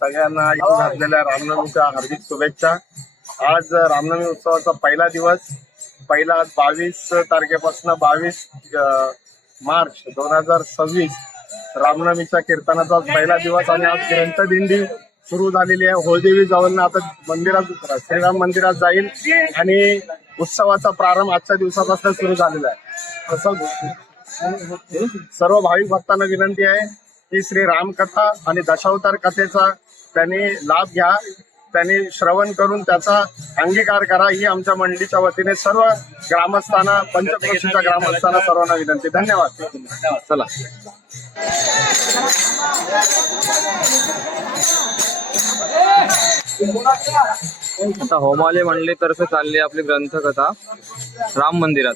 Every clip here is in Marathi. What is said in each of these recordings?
सगळ्यांना येऊन घातलेल्या रामनवमीच्या हार्दिक शुभेच्छा। आज रामनवमी उत्सवाचा पहिला दिवस, पहिला 22 तारखेपासून 22 मार्च 2026 रामनवमीच्या कीर्तनाचा पहिला दिवस आणि आज ग्रंथदिंडी सुरू झालेली आहे। होळदेवी जवळ आता मंदिरात श्रीराम मंदिरात जाईल आणि उत्सवाचा प्रारंभ आजच्या दिवसापासून सुरू झालेला आहे। तसंच सर्व भाविक भक्तांना विनंती आहे की श्री रामकथा आणि दशावतार कथेचा त्यांनी लाभ घ्या, त्यांनी श्रवण करून त्याचा अंगीकार करा, ही आमच्या मंडळीच्या वतीने सर्व ग्रामस्थांना, पंचक्रोशीच्या ग्रामस्थांना सर्वांना विनंती। धन्यवाद। चला आता होमाले मंडळीतर्फे चालली आपली ग्रंथकथा राम मंदिरात।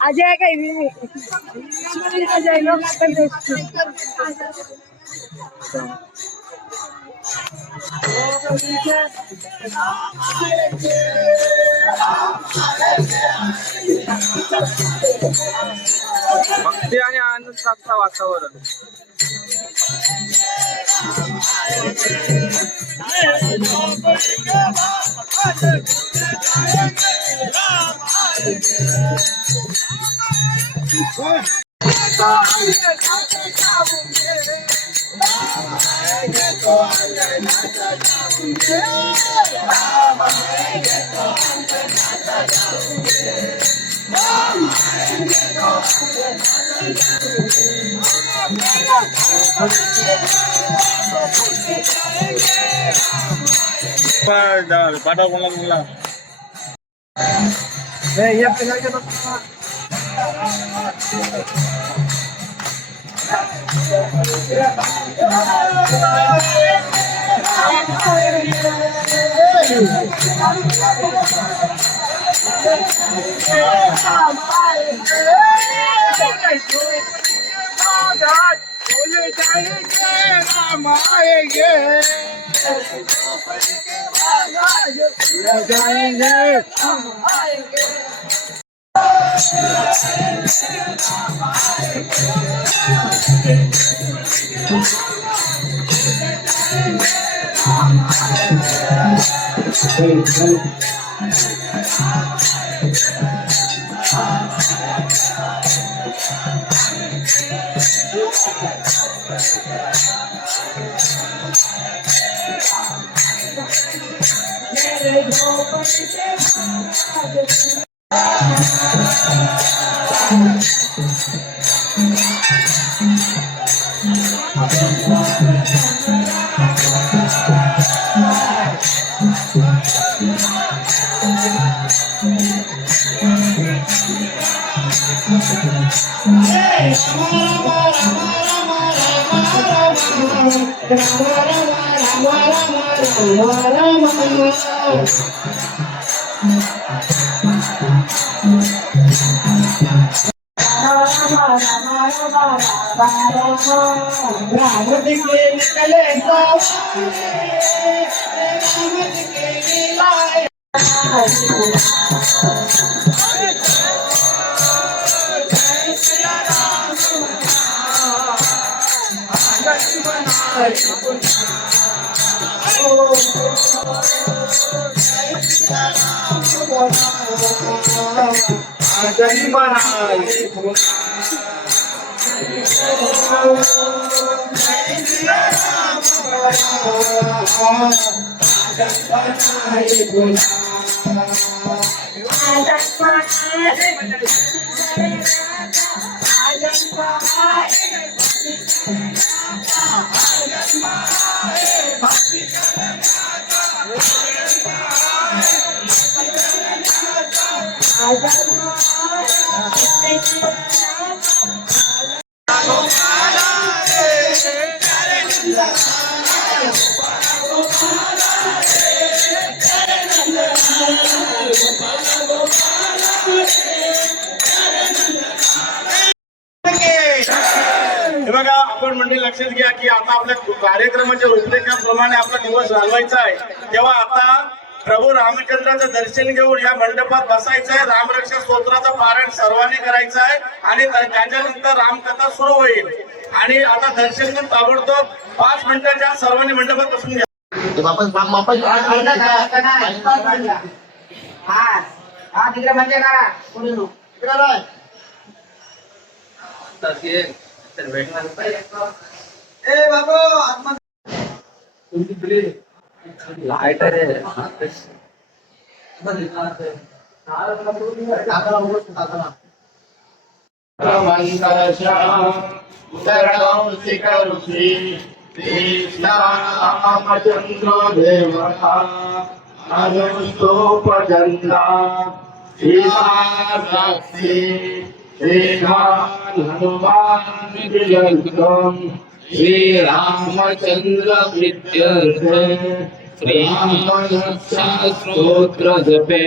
अजय काही लोक भक्ती आणि आनंदाचं वातावरण। पाठा बोला हे बघा, आपण मंडळी लक्षात घ्या की आता आपल्या कार्यक्रमाच्या रूपरेषाप्रमाणे आपला दिवस घालवायचा आहे. तेव्हा आता प्रभू रामचंद्राचं दर्शन घेऊन या मंडपात बसायचं आहे. रामरक्षा स्तोत्राचं पारायण सर्वांनी करायचं आहे आणि त्याच्यानंतर रामकथा सुरू होईल. आणि आता दर्शन घेऊन ताबडतोब 5 मिनिटाच्या सर्वांनी मंडपात बसून घ्या. श्री रामचंद्र प्रीत्यर्थ श्रीरक्षा स्तोत्र जपे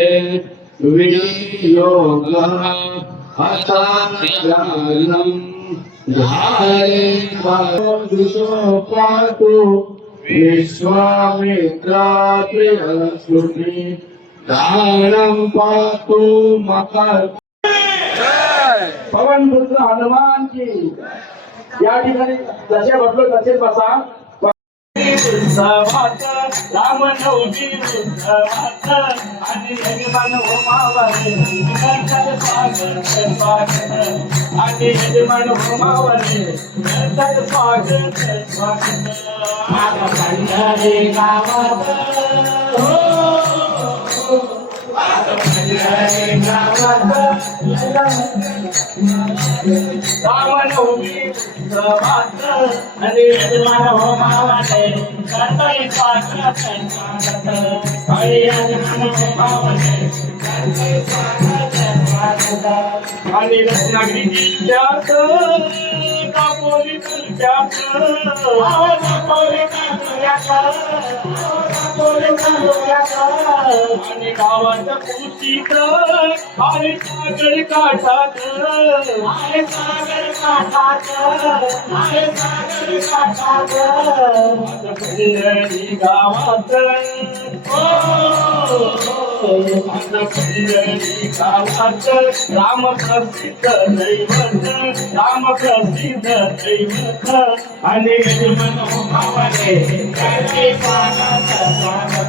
विनियोग अथा ज्ञानम धारे पातु विश्वामित्रा प्रियश्रुति दानं पातु मकर पवन पुत्र हनुमान की या ठिकाणी जसे बसलो तसेच बसा. रामनवमी उत्सवात आणि यजमान होमावले स्वागत स्वागत आणि यजमान होमावले स्वागत स्वागत. माझा पंढरी गावात रामनवमी उत्सवात आणि यजमान होमावले स्वागत स्वागत आणि यजमान होमावले स्वागत. आणि रत्नागिरी जिल्ह्यात दापोली तालुक्यात आणि गावाच्या कुशीत आणि सागर काठात पंढरी गावात पंढरी गावात राम प्रसिद्ध दैवत राम प्रसिद्ध दैवत आणि यजमान होमावले स्वागत स्वागत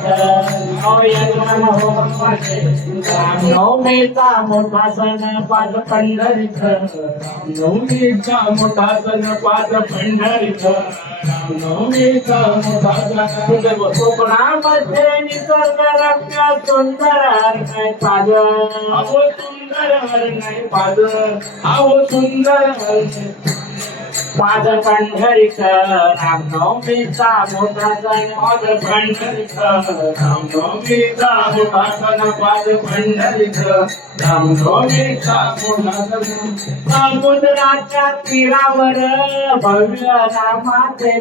रामनवमीचा मोठा सण पाच पंढरीत रामनवमीचा मोठा सण पाच पंढरीत रामनवमीचा मोठा सण कोकणामध्ये निसर्ग रम्य सुंदर हरणाय पाद अहो सुंदर हरणाय पाद अहो सुंदर हरणाय पाद पंढरीत रामनवमीचा मोठा सण पाद पंढरीत रामनवमीचा मोठा सण पाद पंढरीत रामनवमीचा मोठा सण समुद्राच्या तीरावर भव्य रामाचे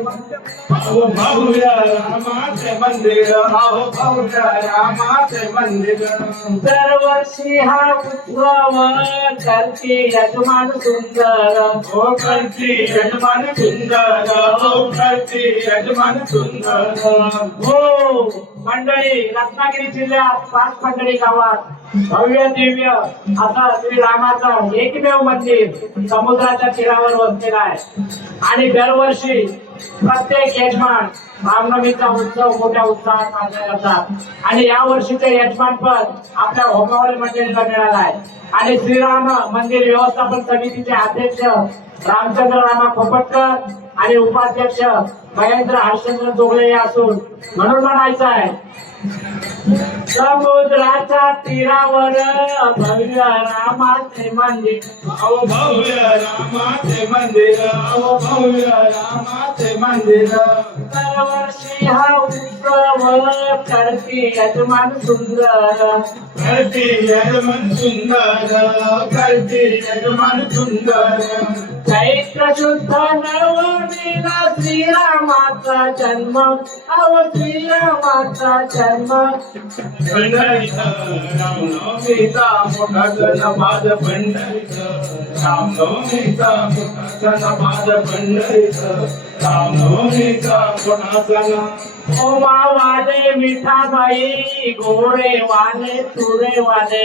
अहो भव्य रामाचे मंदिर अहो भव्य रामाचे मंदिर दरवर्षी हा उत्सव करते यजमान सुंदर हो करती यजमान सुंदर हो करती यजमान सुंदर हो मंडळी रत्नागिरी जिल्ह्यात पाच मंडळी गावात भव्य दिव्य असा श्रीरामाचा एकमेव मंदिर समुद्राच्या तीरावर वसलेला आहे आणि दरवर्षी प्रत्येक यजमान रामनवमीचा उत्सव मोठ्या उत्साहात साजरा करतात आणि या वर्षीचे यजमानपद आपल्या होमावळे मंडळीला मिळालं आहे आणि श्रीराम मंदिर व्यवस्थापन समितीचे अध्यक्ष रामचंद्र रामा खोपटकर आणि उपाध्यक्ष महेंद्र हर्षचंद्र जोगले हे असून म्हणून म्हणायचं आहे समुद्राच्या तीरावर भव्य रामाचे मंदिर अहो भव्य रामाचे मंदिर अहो भव्य रामाचे मंदिर दरवर्षी हा उत्सव करते यजमान सुंदर करती यजमान सुंदर करती यजमान सुंदर चैत्र शुद्ध नवमीला श्रीरामाचा जन्म अव श्रीरामाचा जन्म पंढरीत रामनवमीचा मोठा सण पाद पंढरीत रामनवमीचा मोठा सण पाद पंढरीत रामनवमीचा मोठा सण ओमा वाले मिठाबाई गोरे वाले तुरे वाले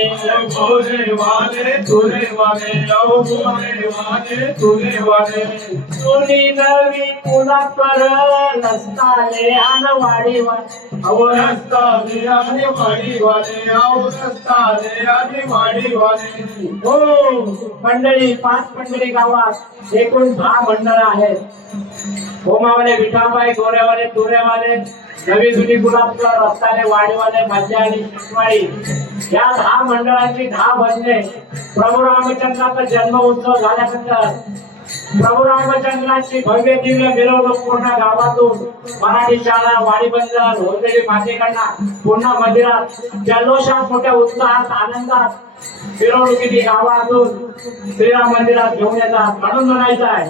गोरे वाले तुरे वाले अहो गोरे वाले तुरे वाले जुनी नवी कुलापर नसताले अनवाडी वाले अहो रस्ताले आणि वाडी वाले अहो रस्ताले आणि वाडी वाले हो मंडळी पाच मंडळी गावात एकूण 10 मंडळ आहेत होमावाले विठाबाई गोरेवाले तुरेवाले नवी जुनी गुलाबकर रस्ताले वाडीवाले मज्जा आणि शिकवाडी या 10 मंडळांची 10 भजने प्रभू रामचंद्राचा जन्म उत्सव झाल्यानंतर प्रभू रामचंद्राची भव्य दिव्य मिरवणूक पूर्ण गावातून मराठी शाळा वाडी बंदर होलदेवी मातेकडनं पूर्ण मंदिरात जल्लोषात मोठ्या उत्साहात आनंदात मिरवणुकीने गावातून श्रीराम मंदिरात घेऊन येतात म्हणून म्हणायचं आहे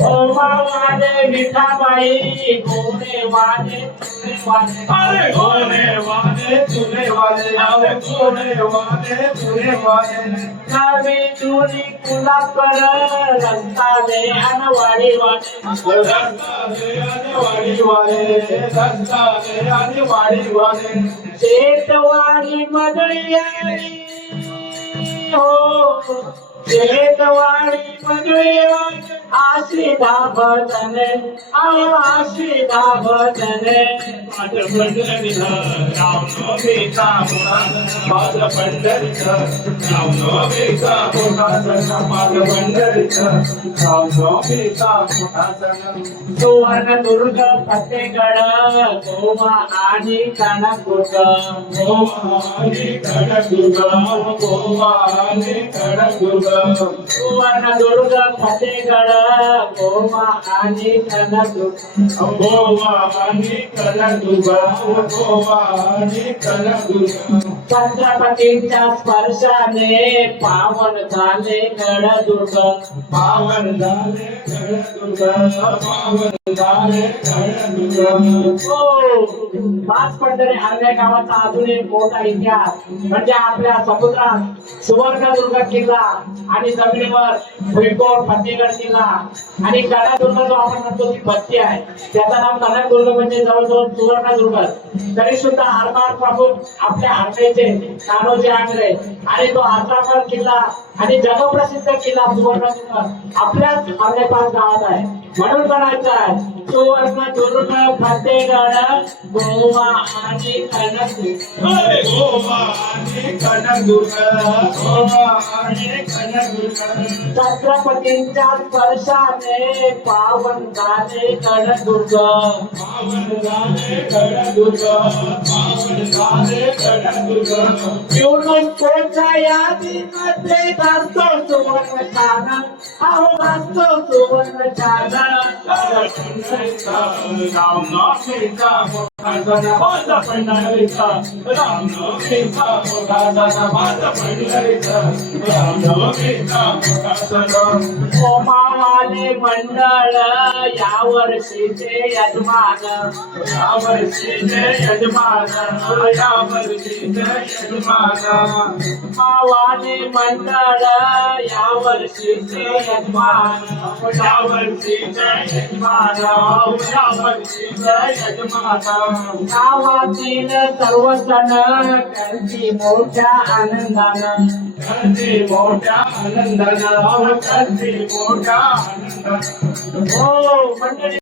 ओमा वाले विठाबाई गोरे वाले तुरे वाले अरे गोरे वाले तुरे वाले अरे गोरे वाले तुरे वाले नवी जुनी कुलापर रस्ताले अनवाडी वाले रस्ताले आणि वाडी वाले रस्ताले आणि वाडी वाले शेतवाडी मदळी आली हो शेतवाडी मदळी आशिधा भजने आशिधा भजने पाद पंढरीत रामनवमीचा मोठा सण पाद पंढरीत रामनवमीचा मोठा सण पाद पंढरीत रामनवमीचा मोठा सण सुवर्ण दुर्ग फतेगड गोवा आणि कणकुट गोवा आणि कडदुर्ग गोवा आणि कडदुर्ग सुवर्ण दुर्ग फतेगड गोवा आणि कणकुट गोवा आणि कडदुर्ग गोवा आणि कडदुर्ग छत्रपतींच्या स्पर्शाने पावन झाले गडदुर्ग पावन झाले कडदुर्ग पावन झाले कडदुर्ग हो पाच पंढरी हरण्या गावाचा अजून एक मोठा इतिहास म्हणजे आपल्या समुद्रात सुवर्णदुर्ग किल्ला आणि जमिनीवर भुईकोट फतेगड किल्ला आणि कणकदुर्ग जो आपण म्हणतो ती बत्ती आहे त्याचं नाव कणकदुर्ग म्हणजे जवळजवळ सुवर्णदुर्ग तरी सुद्धा हरमार प्रमुख आपल्या हरण्याचे कान्होजी आंग्रे आणि तो आत्रागड किल्ला आणि जगप्रसिद्ध किल्ला सुवर्णदुर्ग आपल्याच हरणे पाच गावात आहे म्हणून म्हणायचं आहे सुवर्ण दुर्ग फतेगड गोवा आणि कनकदुर्ग. अरे गोवा आणि कनकदुर्ग, गोवा आणि कनकदुर्ग. छत्रपतींच्या स्पर्शाने पावन झाले कनकदुर्ग. पावन झाले कनकदुर्ग, पावन झाले कनकदुर्ग. युनेस्कोच्या यादीमध्ये गाजतो सुवर्ण छान, अहो गाजतो सुवर्ण छान. पंढरीचा रामनवमीचा मोठा सण, माझा पंढरीचा रामनवमीचा मोठा सण, माझा पंढरीचा रामनवमीचा मोठा सण. होमावाले मंडळ यावर्षीचे यजमान, यावर्षीचे यजमान, यावर्षीचे यजमान. होमावाले मंडळ यावर्षीचे यजमान. यावर्षीचे यजमान, यावर्षीचे यजमान. गावातील सर्व सण करती मोठ्या आनंदानं, करते मोठ्या आनंदानं, करते मोठ्या आनंदानं. हो मंडळी.